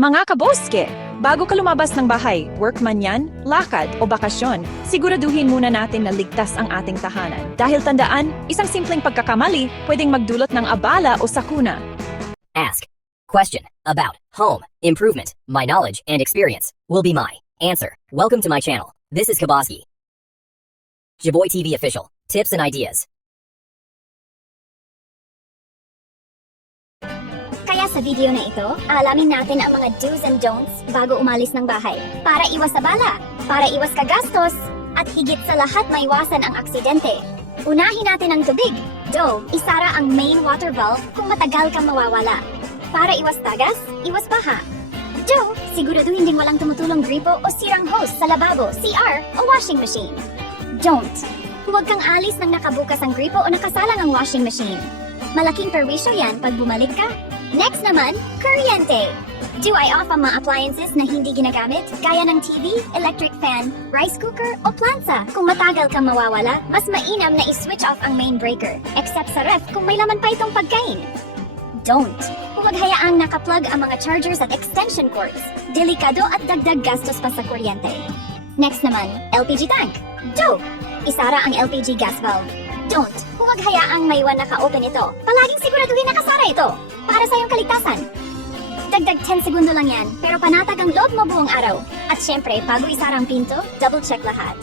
Mga kaboske, bago ka lumabas ng bahay, work man yan, lakad o bakasyon, siguraduhin muna natin na ligtas ang ating tahanan. Dahil tandaan, isang simpleng pagkakamali pwedeng magdulot ng abala o sakuna. Ask. Question. About. Home. Improvement. My knowledge and experience will be my answer. Welcome to my channel. This is Kaboski. Jaboy TV official. Tips and ideas. Sa video na ito, alamin natin ang mga do's and don'ts bago umalis ng bahay. Para iwas sa bala, para iwas kagastos, at higit sa lahat maiwasan ang aksidente. Unahin natin ang tubig. Do, isara ang main water valve kung matagal kang mawawala. Para iwas tagas, iwas baha. Do, siguraduhin ding walang tumutulong gripo o sirang hose sa lababo, CR o washing machine. Don't. Huwag kang alis nang nakabukas ang gripo o nakasalang ang washing machine. Malaking perwisyo yan pag bumalik ka. Next naman, kuryente. Do I off ang mga appliances na hindi ginagamit, gaya ng TV, electric fan, rice cooker, o plansa? Kung matagal kang mawawala, mas mainam na i-switch off ang main breaker, except sa ref kung may laman pa itong pagkain. Don't. Huwag hayaang nakaplug ang mga chargers at extension cords. Delikado at dagdag gastos pa sa kuryente. Next naman, LPG tank. Do. Isara ang LPG gas valve. Don't. Huwag hayaang maiwan naka-open ito. Palaging siguraduhin nakasara ito para sa iyong kaligtasan. Dagdag 10 segundo lang yan, pero panatag ang loob mo buong araw. At syempre, bago isara ang pinto, double check lahat.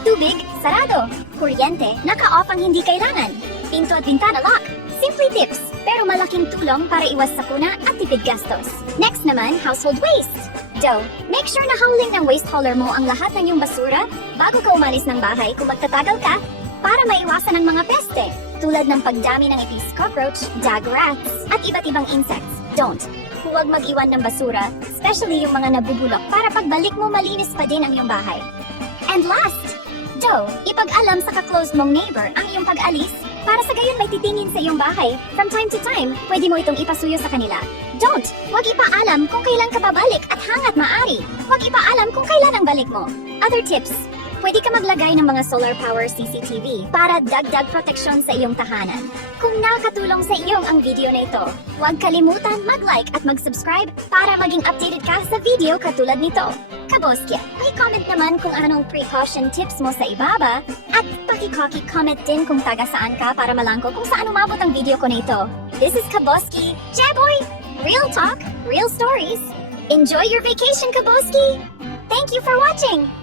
Tubig, sarado. Kuryente, naka-off ang hindi kailangan. Pinto at bintana lock. Simple tips, pero malaking tulong para iwas sakuna at tipid gastos. Next naman, household waste. Do, make sure na hauling ng waste hauler mo ang lahat ng iyong basura bago ka umalis ng bahay kung magtatagal ka para maiwasan ang mga peste tulad ng pagdami ng ipis cockroach, dag rats, at iba't ibang insects. Don't. Huwag mag-iwan ng basura, especially yung mga nabubulok para pagbalik mo malinis pa din ang iyong bahay. And last, Do, ipag-alam sa ka-close mong neighbor ang iyong pag-alis para sa gayon may titingin sa iyong bahay. From time to time, pwede mo itong ipasuyo sa kanila. Don't! Huwag ipaalam kung kailan ka babalik at hangat maari. Huwag ipaalam kung kailan ang balik mo. Other tips, pwede ka maglagay ng mga solar power CCTV para dagdag proteksyon sa iyong tahanan. Kung nakatulong sa iyong ang video na ito, huwag kalimutan mag-like at mag-subscribe para maging updated ka sa video katulad nito. Kaboskya, comment naman kung anong precaution tips mo sa ibaba at pakikoki comment din kung taga saan ka para malangko kung saan umabot ang video ko na ito. This is Kaboski, Jeboy! Real talk, real stories. Enjoy your vacation, Kaboski! Thank you for watching!